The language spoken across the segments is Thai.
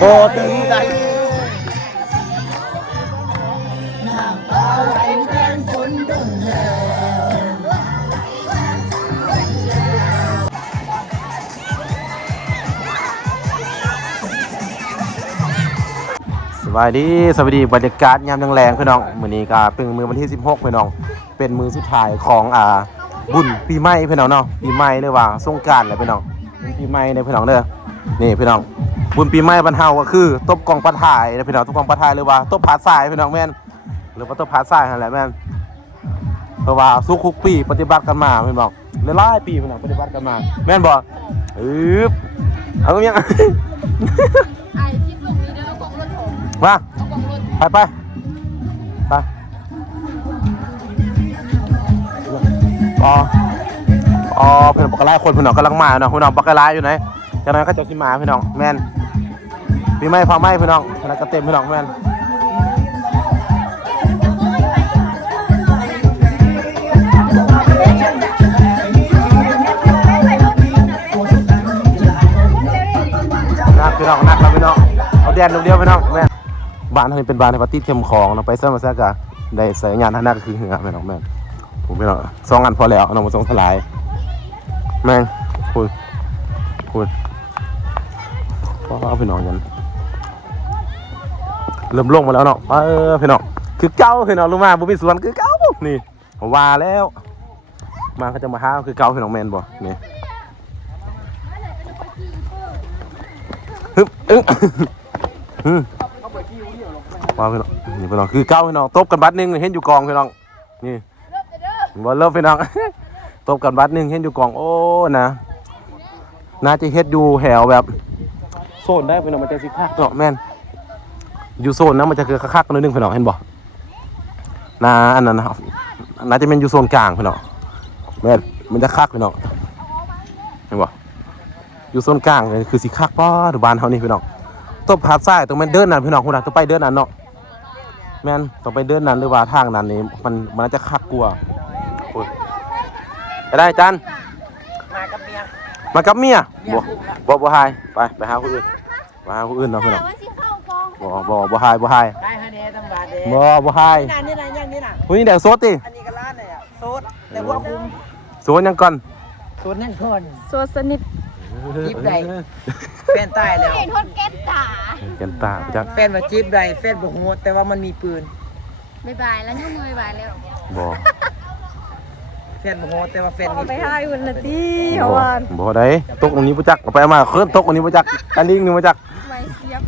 โอ้ตึงใจสวัสดีบรรยากาศยามแรงๆพี่น้องมื้อนี้ก็เป็นมื้อวันที่16พี่น้องเป็นมื้อสุดท้ายของบุญปีใหม่พี่น้องเนาะปีใหม่หรือว่าสงกรานต์แหละพี่น้องปีใหม่เด้อพี่น้องเด้อนี่พี่น้องบุญปีใหม่บ้านเฮาก็คือตบกองปลาถ่ายนะพี่น้องตบกองปลาถ่ายหรือว่าตบผาทรายพี่น้องแม่นหรือว่าตบผาทรายนั่นแหละแม่นเพราะว่าทุกปีปฏิบัติกันมาพี่น้องหลายปีพี่น้องปฏิบัติกันมาแม่นบ่เอาอย่างมาไปเพื่อนปากกาไล่คนพี่น้องกำลังมาเนาะพี่น้องปากกาไล่อยู่ไหนจากนั้นก็จะขึ้นมาพี่น้องแมนปีใหม่พาไหมพี่น้องแล้วก็เต็มพี่น้องแมนนักพี่น้องนักแล้วพี่น้องเอาแดนลูกเดียวพี่น้องแมนบ้านนี้เป็นบ้านในปฏิทินเข้มของเราไปเสริมมาสักกะได้ใส่งานท่านักคือเหงื่อพี่น้องแมนผมพี่น้อง2 อันพอแล้วน้องมาส่งทลายแม่งคุยก็พี่น้องกันเริ่มลงมาแล้วเนาะพี่น้องคือเก้าพี่น้องรู้มาบุญมีสวนคือเก้านี่ผมว่าแล้วมาเขาจะมาห้าคือเก้าพี่น้องแมนบ่นี่ว่าพี่น้องนี่พี่น้องคือเก้าพี่น้องตบกันบัดนึงเห็นอยู่กองพี่น้องนี่ว่าเริ่มพี่น้องตบกันบัดนึงเห็นอยู่กองโอ้นะน่าจะเฮ็ดอยู่แถวแบบโซนได้พี่น้องมันจะสิคักเนาะแม่นอยู่โซนนะมันจะคือคักๆนิดนึงพี่น้องเห็นบ่น่าอันนั้นนะครับน่าจะเป็นอยู่โซนกลางพี่น้องแม่นมันจะคักพี่น้องเห็นบ่อยู่โซนกลางเลยคือสิคักป้าดูบ้านเฮานี่พี่น้องตบผาซ้ายตรงแม่นเดินนั่นพี่น้องคุณน่ะต้องไปเดินนั่นเนาะแม่นต้องไปเดินนั่นหรือว่าทางนั้นนี่มันจะคักกว่าไปได้จันมากับเมียบ่หายไปหาผู้อื่นเนาะพี่น้องบ่หายได้ฮะเด้ตั้งบาทเด้บ่หายนี่น่ะยังนี่น่ะผู้นี้แดกโซดติอันนี้ก็ร้านน่ะโซดแต่บ่คุมโซดยังก่อนโซดยังก่อนโซดสนิทจีบได้แฟนตายแล้วเห็นคนแก้ตาจักแฟนว่าจีบได้แฟนบ่โหดแต่ว่ามันมีปืนบ๊ายบายแล้วยกมือบ๊ายบายแล้วบ่แฟนบ่โหดแต่ว่าแฟนมีไปให้อุ่นละติเฮาว่าบ่ได้ตกตรงนี้บ่จักเอาไปมาเคลื่อนตกตรงนี้บ่จักตะลิงนี่บ่จักไม่เสียบ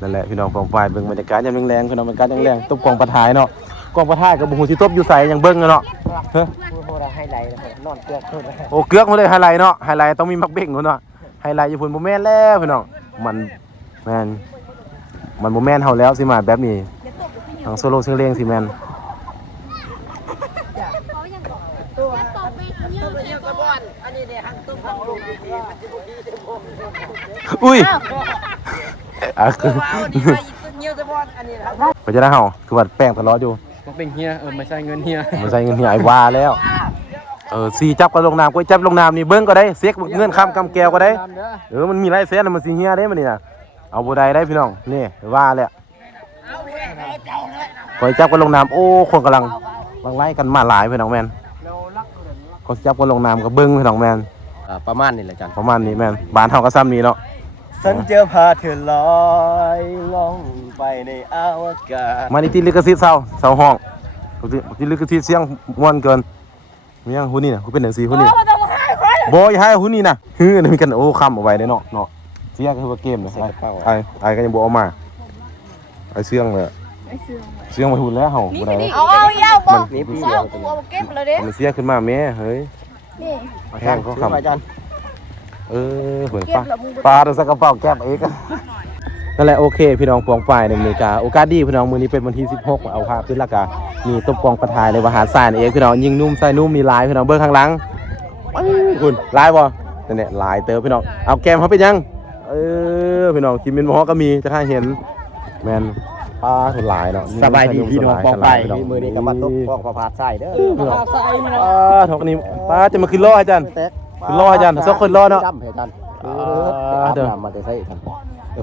นั่นแหละพี่น้องปองฝ่ายเบิ่งบรรยากาศยามแรงๆพี่น้องบรรยากาศแรงๆตบกองปลาถ่ายเนาะกองปลาถ่ายก็บ่ฮู้สิตบอยู่ไสยังเบิ่งเนาะเฮ้อโหดไฮไลท์นอนเกือกโอ้เกือกมาเลยไฮไลท์เนาะไฮไลท์ต้องมีมักเบ่งพุ่นเนาะไฮไลท์อยู่พุ่นบ่แม่นแล้วพี่น้องมันแม่นมันบ่แม่นเฮาแล้วสิมาแบบนี้ทางโซโล่เสียงเลงสิแม่นอุ้ยไปจะได้เห่าคือว่าแป้งตลอดอยู่มันเป็นเฮียไม่ใช่เงินเฮียไอ้ว่าแล้วซีจับกับลงน้ำก็จับลงน้ำนี่เบิ้งก็ได้เซ็กเงื่อนคำกำแก้วก็ได้มันมีไรเส้นมันสีเฮียได้มันนี่นะเอาบัวใดได้พี่น้องนี่ว่าแล้วก็จับกับลงน้ำโอ้คนกำลังไล่กันมาหลายพี่น้องแมนเขาจับกับลงน้ำกับเบิ้งพี่น้องแมนประมาณนี้แหละจันประมาณนี้แมนบ้านเฮาก็ซ้ำนี้เนาะฉันจะพาเธอลอยล่องไปในอวกาศมานี่ที่ลิขสิทธิ์เศร้าห้องที่ลิขสิทธิ์เสียงม่วนเกินมียังหุ่นนี่นะหุ่นเป็นหนังสีหุ่นนี่บอยให้หุ่นนี่นะนี่มีกันโอ้คำเอาไว้ได้เนาะเสียงคือว่าเกมนะไอ้ก็ยังบอกออกมาไอ้เสียงเลยเสียงมาหุ่นแล้วเห่าบ่ได้เอายาวบอกเศร้ากูเอาเก็บเลยเด้มันเสียขึ้นมาแม่เฮ้ยนี่แห้งเขาคำเหมือนปลาตัวสักกระเป๋าแก้มเอกนั่นแหละโอเคพี่น้องปองฝ่ายในอเมริกาโอกาสดีพี่น้องมื้อนี้เป็นวันที่16เอาภาพขึ้นละกามีตบกองปลาถ่ายเลยว่าหาดทรายเองพี่น้องยิงนุ่มใส่นุ่มมีลายพี่น้องเบิ่งข้างหลังคุณลายบ่นั่นแหละลายเติมพี่น้องเอาแก้มเขาไปยังพี่น้องกินเป็นหม้อก็มีจะให้เห็นแมนปลาถุนลายเนาะสบายดีพี่น้องปองฝ่ายมื้อนี้ก็มาตบกองปลาผาดทรายเด้อทอกนี้ปลาจะมาขึ้นล้ออาจารย์ขึ้นล้ออาจารย์สักคนล้อเนาะเดี๋ยวมาจะใส่กัน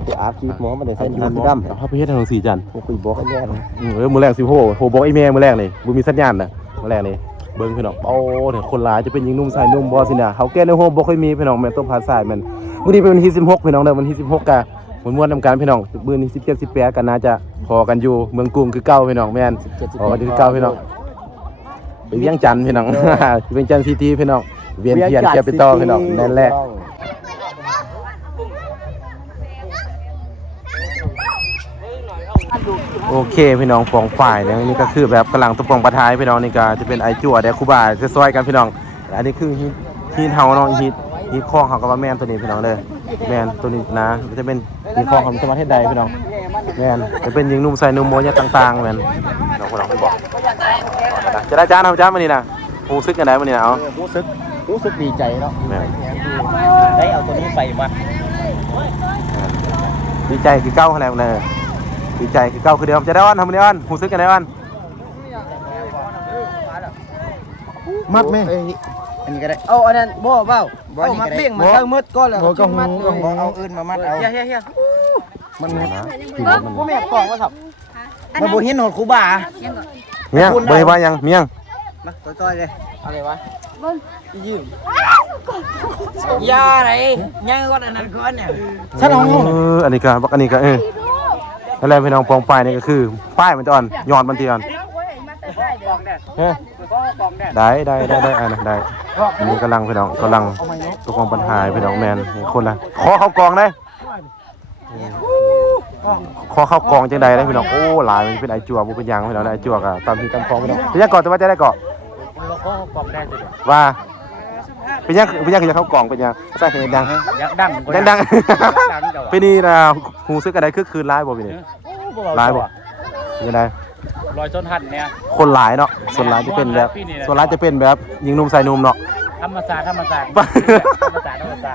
ไปอาร์คลิปหมอมันได้ใส่ยูคือดำ เขาไปเฮ็ดทางสีจันทร์ ผมคุยบอกกันแย่เลย มื้อแรกสิโหบอกไอ้แม่มื้อแรกนี่บ่มีสัญญาณน่ะมื้อแรกนี่เบิ่งพี่น้องโอ้เนี่ยคนหลายจะเป็นหญิงนุ่มชายนุ่มบ่สินะเฮาแก่ในโฮมบ่ค่อยมีพี่น้องแม่นต้มผัดสายแม่นมื้อนี้เป็นวันที่16พี่น้องเด้อวันที่16กะม่วนๆนำกันพี่น้องมื้อนี้17 18ก็น่าจะพอกันอยู่เมืองกรุงคือเก่าพี่น้องแม่นพอกันคือเก่าพี่น้องไปเวียงจันทน์พี่น้อง เวียงจันทน์ซิตี้พี่น้องเวียนเทียนแคปิตอลพี่น้องนั่นแหละโอเคพี่น้องปองฝ่ายเนี่ยนี่ก็คือแบบกำลังตะปองปะท้ายพี่น้องนี่ก็จะเป็นไอจั่วเดี๋ยวครูบาจะซอยกันพี่น้องอันนี้คือฮีทเฮาเนาะฮีทข้องเฮากับว่าแมนตัวนี้พี่น้องเลยแมนตัวนี้นะจะเป็นฮีทข้องของประเทศใดพี่น้องแมนจะเป็นยิงนุ่มใส่นุ่มโมยต่างๆแมนน้องพี่น้องพี่บอกจะได้จ้าทำจ้ามานี่นะรู้สึกกันได้มานี่นะเอารู้สึกดีใจเนาะได้เอาตัวนี้ไปมาดีใจคือเก้าคะแนนเลยดีใจคือเก้าคือเดิมจะได้อ้อนทำได้อ้อนรู้สึกกันได้อ้อนมัดไหมอันนี้ก็ได้เอาอันนั้นบ่เปล่าบ่มัดเบี่ยงมาเท่ามืดก้อนเลยก็มัดเอาอื่นมามัดเอาเฮียมันนะบ่แม่กล่องว่าครับมันบ่เห็นหนวดครูบาเมียงบ่ได้ว่ายังเมียงมาต่อยๆเลยอะไรวะยืมยาอะไรยังก่อนอันนั้นก่อนเนี่ยฉลองอันนี้ก็บักอันนี้ก็อะไรพี่น้องปองป้ายนี่ก็คือป้ายมันจะอ่อนย้อนมันทีอ่อนได้อันนั้นได้อันนี้กำลังพี่น้องกำลังตัวกองปัญหาพี่น้องแมนคนละขอเข้ากองได้ขอเข้ากองจังใดได้พี่น้องโอ้หลายมันเป็นไอจั่วบุเป็นยังพี่น้องไอจั่วกับตามที่ตามคลองพี่น้องเป็นยังก่อนแต่ว่าจะได้ก่อนว่าเป็นยังคือจะเข้ากองเป็นยังใช่เป็นยังดังเป็นนี่นะหูซึกอะไรคือคืนร้ายบ่พี่นี่ร้ายบ่ยังไงรอยจนหันเนี่ยคนหลายเนาะส่วนหลายจะเป็นแบบส่วนหลายจะเป็นแบบยิงนุ่มใส่นุ่มเนาะธรรมศาสตร์เลยธรรมศาสตร์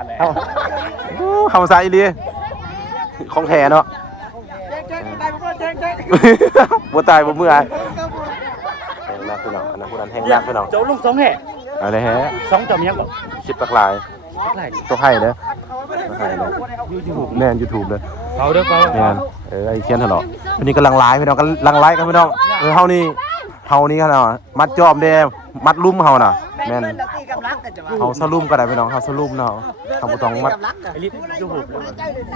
เลยธรรมศาสตร์อีลีของแท้เนาะบัวตายบัวเมื่อแห้งนักพี่น้องอันนั้นผู้นั้นแห้งนักพี่น้องเจ้าลูกสองแห่อะไรแฮะสองจอมยังบ่คิดปักลายตัวให้เด้อแน่นยูทูบเลยเขาเด้อเขาแน่นไอ้เคียนถลอกวันนี้กำลังไลฟ์พี่น้องกำลังไลฟ์กันพี่น้องเฮานี่กันเนาะมัดจอมเด้มัดลุ่มเฮาน่ะแม่นเฮาสลุ่มก็ได้พี่น้องเฮาสลุ่มเนาะทำบ่ต้องมัด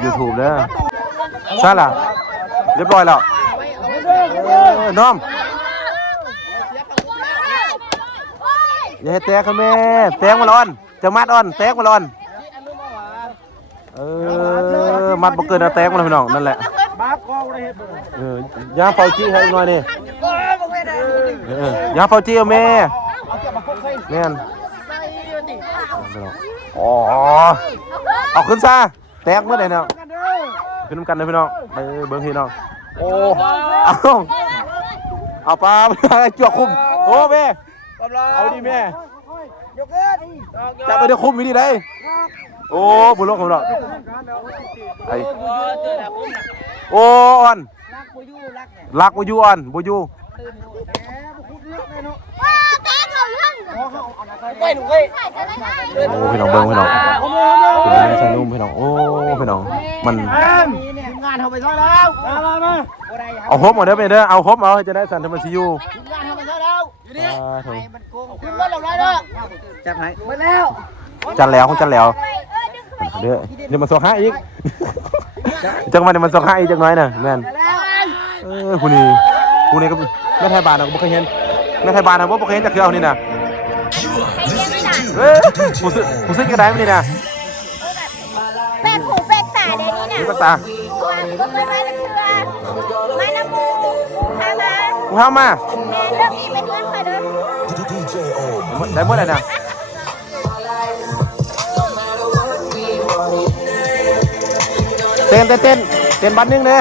YouTube เด้อใช่ล่ะเรียบร้อยแล้วน้อมอย่าให้แตกกันแม่แตกมาร้อนจะมัดอ่อนแตกมาร้อนมัดบ่เกินนะแตกมาพี่น้องนั่นแหละย่างเฝ้าจี้ให้หน่อยนี่ย่างเฝ้าจี้แม่แม่นอ๋อเอาขึ้นซะแตกเมื่อไหร่เนาะขึ้นน้ำกันเลยพี่น้องไปเบิ้งพี่น้องโอ้เอาปลาจวกคุมโอ้แม่เอาดิแม่จับไปเดี๋ยวคุมมีดีเลยโอ้บุญโลกของเราไอโอ้อ่อนรักบุยูอ่อนบุยูโอ้พี่น้องเบิ้งพี่น้องเป็นใส่นุ่มพี่น้องโอ้พี่น้องมันงานเขาไปซ้อแล้วมาเอาฮบมาเด้อไปเด้อเอาฮบเอาจะได้สันธรรมซียูงานเขาไปซ้อแล้วอยู่นี่มันโกงขึ้นรถเราเลยเด้อจับไหนหมดแล้วจันแล้วคงจันแล้วเดี๋ยวมันสองห้าอีกจังมาเดี๋ยวมันสองห้าอีกจังน้อยน่ะแม่นผู้นี้ก็แม่ไทยบานเราก็บ่เคยเห็นแม่ไทยบานเราบ่เคยเห็นจะคือเอานี่น่ะผู้ซื้อกันได้ไหมนี่นะแปลกหูแปลกตาเดี๋ยวนี้น่ะแปลกตาก็ไม่ไม้ละเชือไม้ละมูพามาพามาแม่เลิกอีเป็นเพื่อนใครเด้อได้เมื่อไหร่นะเต้นบัตรนึงเลย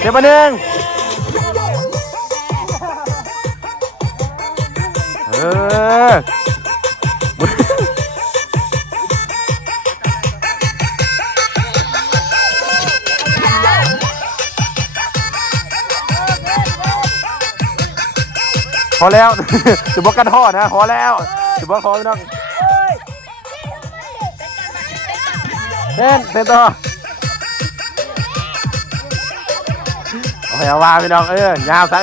เต้นบัตรนึงพอแล้วจะบอกกันห่อนะพอแล้วจะบอกขอพี่น้อง เต้นต่อโอเคเอาว่าพี่น้องยาวซะ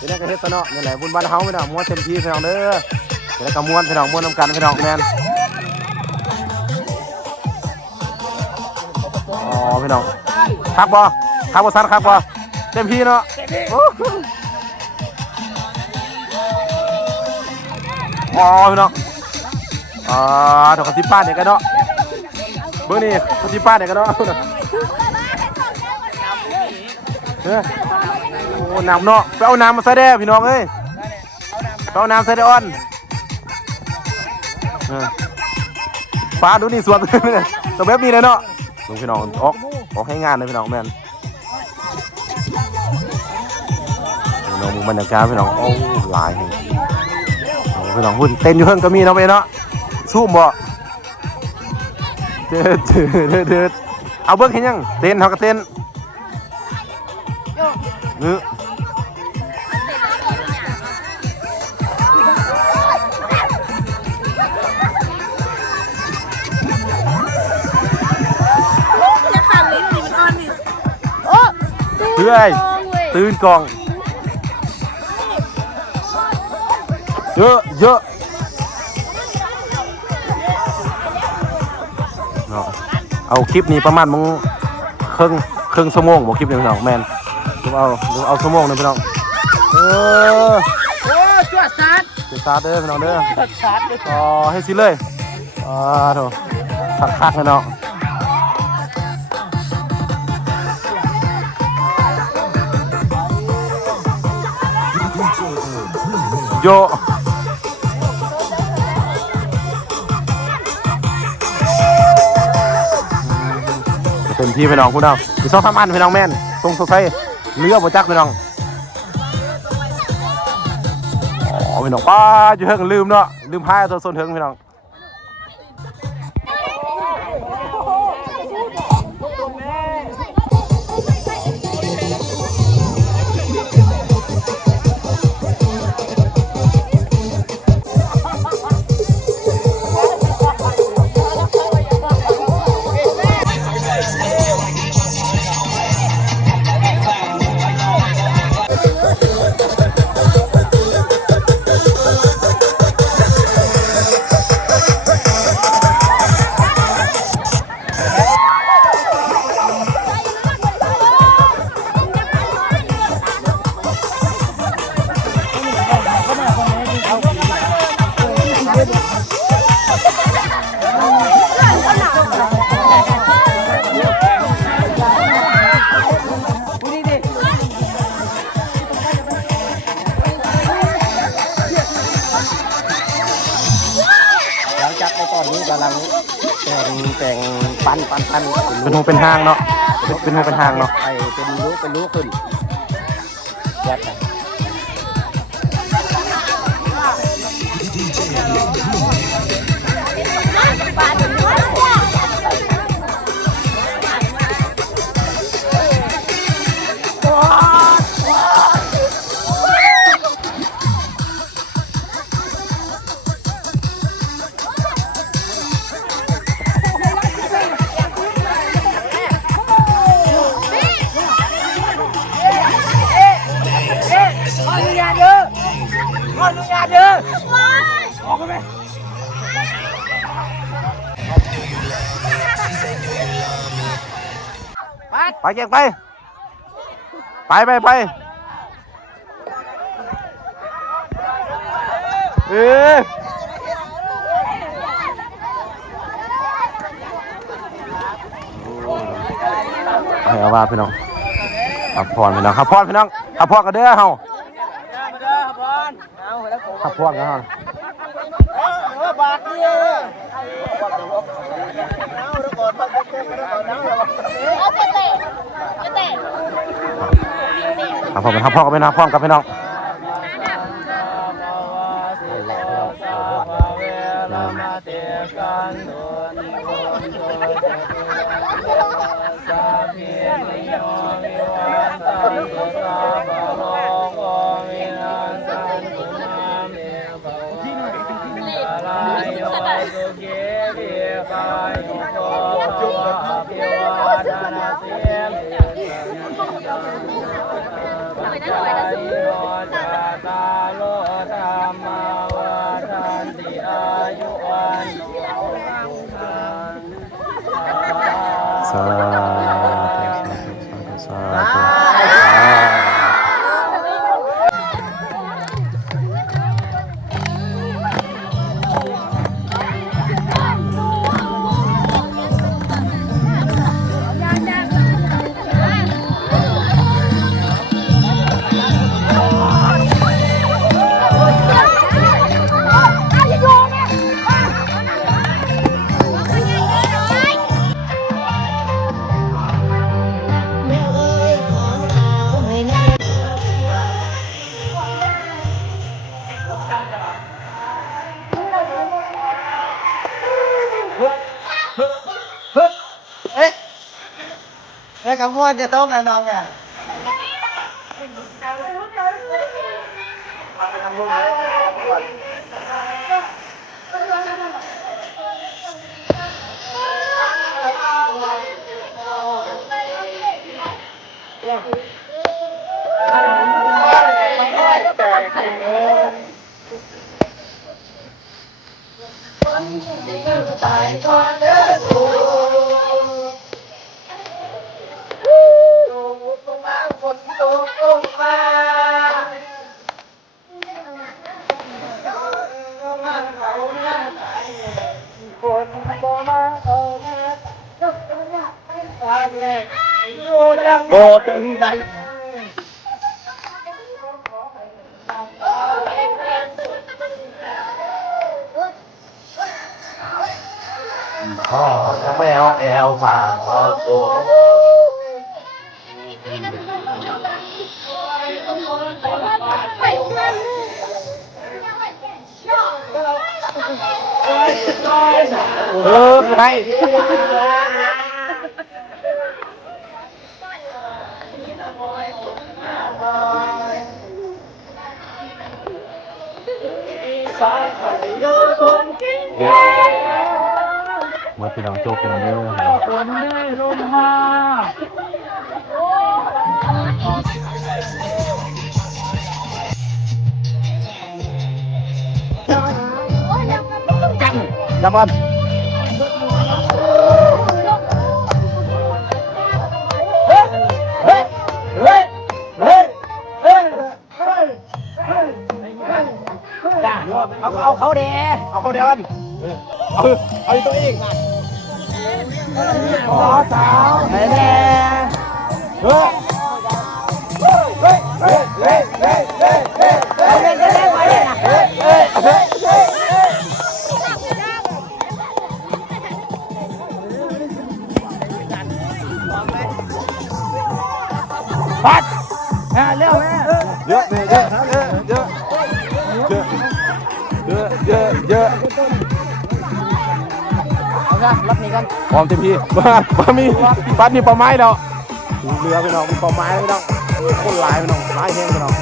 พี่น้องก็เฮ็ดซะเนาะนี่แหละบุญบ้านเฮาพี่น้องม้วนเต็มที่พี่น้องเด้อแล้วก็ม้วนพี่น้องม้วนนำกันพี่น้องแม่นอ๋อพี่น้องคักบ่ซัดคักบ่เต็มที่เนาะอ๋อพี่น้องถกกระสิบป้าเนี่ยกันเนาะเบื้องนี้กระสิบป้าเนี่ยกันเนาะโอ้น้ำเนาะไปเอาน้ำมาใส่ได้พี่น้องเอ้ยไปเอาน้ำใส่ได้อ่อนป้าดูนี่สวนตัวแบบนี้เลยเนาะลุงพี่น้องออกให้งานเลยพี่น้องแม่นพี่น้องบรรยากาศพี่น้องโอ้หลายพี่น้องหุ่นเต้นอยู่เพิ่งก็มีเนาะไปเนาะสู้บ่เดือดเอาเบิ้งเห็นยังเต้นเขาก็เต้นเฮ้ยตื่นกองเยอะเอาคลิปนี้ประมาณมึงครึ่งชั่วโมงบอกคลิปนี้พี่น้องแมนหรือเอาชั่วโมงนึงพี่น้องโอ้จวดซัดเด้อพี่น้องเด้อต่อให้สิเลยโถคักๆพี่น้องโยเต็มที่พี่น้องคุณเอามี2-3อันพี่น้องแม่นตรงสดใสเรือบ่จักพี่น้องพี่น้องป้าอยู่เฮิงลืมเนาะลืมพายตัวโซนเฮิงพี่น้องแต่งปั้นเป็นหูเป็นหางเนาะเป็นหูเป็นหางเนาะไอเป็นรู้ขึ้นยัดไปไปเก่งไปเอาว่าพี่น้องขับพรพี่น้องขับพรพี่น้องขับพรกันเด้อเฮาขับพรกันเฮาบาทนี่ขับพรกันขับพรกันไปนะพร้อมกับพี่น้อง สาธุสาธุแล้วกับพ่อจะต้องน้องอ่ะโบถึงใจพ่อจะไม่เอาแอลมาขอตัวไป เมื่อพี่น้องโจ๊กพี่น้องเด้อ คนได้ลงมา จับมันเอาเขาเด้เอาเขาเด้กันเอาตัวเองขอสาวแน่เฮ้ยเฮ้ยเฮ้ยเฮ้ยเฮ้ยเฮ้ยเฮ้ยเฮ้ยเฮ้ยเฮ้ยเฮ้ยเฮ้ยเฮ้ยเฮ้ยปัดเร็วแม่เยอะเยอะเยอะเยอะเยอะเยอะเยอะ เอาละรับนี้กัน พร้อมเต็มที่บ้ามีปัดมีปลาไม้เราเรือไปน้องมีปลาไม้ไปน้องคนหลายไปน้องหลายแห้งไปน้อง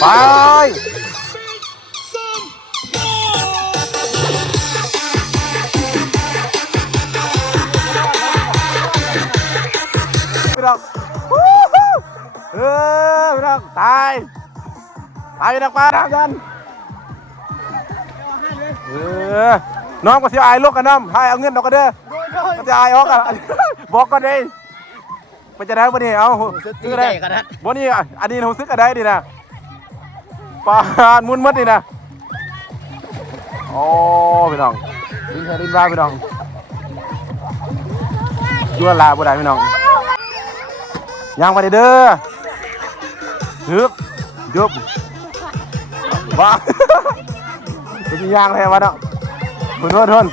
ไปพี่น้องพี่น้องตายพี่น้องปลาทำกันน้องก็เสียอายลูกกันน้ำให้เอาเงินดอกกันเด้อก็จะอายออกกันบอกกันเลยไปจะได้บ่นี่เอาซื้อได้บ่นี่อันนี้เราซื้อกันได้ดินะปลามุนมัดดินะโอ้พี่น้องดินแค่ดินบ้าพี่น้องยั่วลาบ่ได้พี่น้องย่างไปเด้อฮึบยุบว้าเป็นย่างแท้วะเนาะทน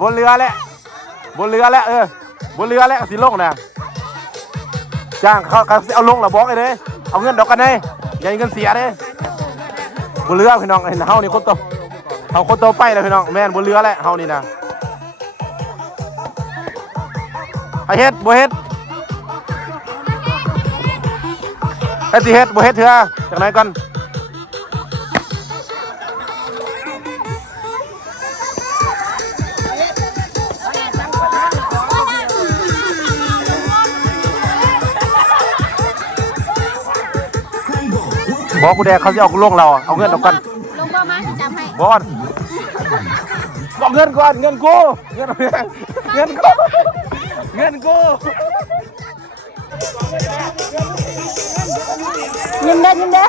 บนเรือแหละบนเรือแหละบนเรือแหละสิลงนะจ้างเขาเอาลงแล้วบอกเลยเอาเงินดอกกันเลยอย่าเงินเสียเลยบนเรือพี่น้องเฮานี่คนโตเฮาคนโตไปเลยพี่น้องแม่นบนเรือแหละเฮานี่นะไอเฮ็ดบ่เฮ็ด อ้สิเฮ็ดบ่เฮ็ดเถอะจังไหนก่อนบอกกูแดกเขาจะเอากูลงเราเอาเงินออกกัน ลงบ่มาสิจำให้ บอลบอกเงินก่อนเงินกูเงินกูเงินกู ยิ้มเด้อยิ้มเด้อ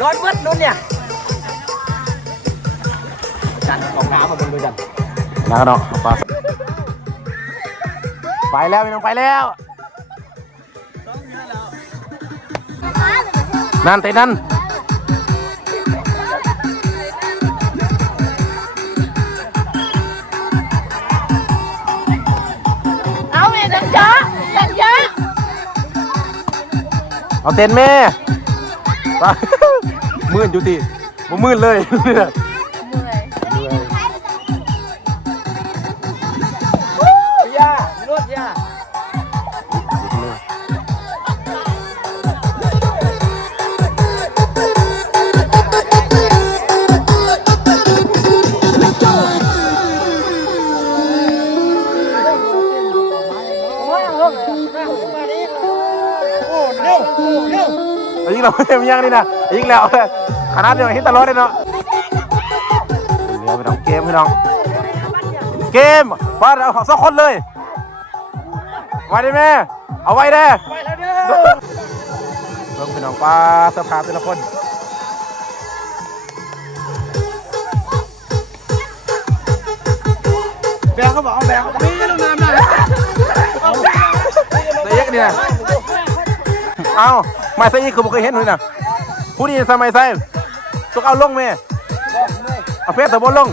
ร้อนมืดนู่นเนี่ยจันของน้ำมาบนมือจัน นะเนาะไปแล้วพี่น้องไปแล้วนั่นเตะนั่น เอาแม่ดังจ้าดังจ้า เอาเต้นแม่ไปมื่นอยู่ติบ่มื่นเลย ยามีรถยา ยิงเราไม่ยังนี่นะยิงแล้วขนาดเดียวเห็นตลอดเลยเนาะเดี๋ยวไปน้องเกมพี่น้องเกมป้าเราสองคนเลยไว้ได้ไหมเอาไว้ได้เพิ่งพี่น้องป้าสภาพแต่ละคนแบงเขาบอกเอาแบงเขาพี่ลงน้ำหน่อย เด็กนี่นะเอาไม่ใช่คือผมเคยเห็นเลยนะผู้นี้ทำไมใส่ต้องเอาลงไหมเอาเฟสแต่บนลง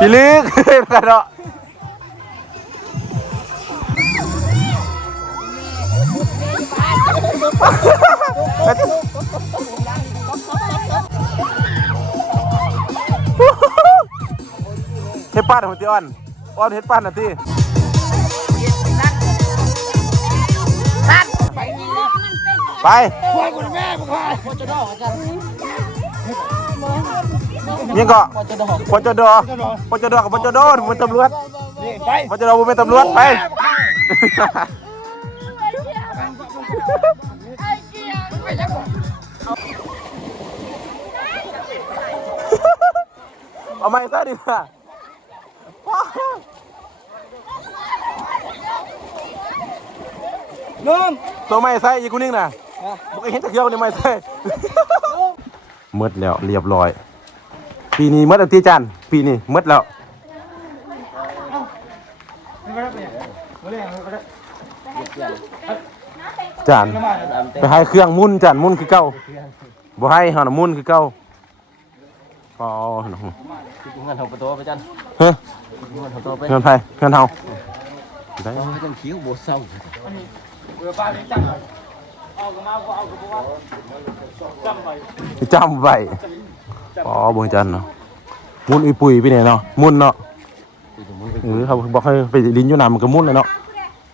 พี่ลึกกันเนาะเฮ็ดป้านของตีอ้อนเฮ็ดป้านน่ะตีไป ควายกูแม่มึงควายจะดอกกัน ยังก็พจดพจดกับพจดเป็นตำรวจพจดเป็นตำรวจไปเอาไม้ซะดิค่ะนุ่มตัวไม้ใส่อีกคนนึงนะบอกเห็นตะเกียบนี่ไม้ใส่หมดแล้วเรียบร้อยปีนี้หมดแล้วที่จันปีนี้หมดแล้วจานไปให้เครื่องมุ่นจานมุ่นคือเก่าบ่ให้หามุ่นคือเก่าอ๋อเงินของประตูไปจันเฮ้ยเงินของประตูไปเงินไผเงินเฮาได้เงินคิ้วบ่เศร้าจำไว้อ๋อบ่จันเนาะมุ่นอีปุ๋ยไปเนี่ยเนาะมุ่นเนาะเขาบอกให้ไปลิ้นอยู่น้ำมันก็มุ่นเลยเนาะ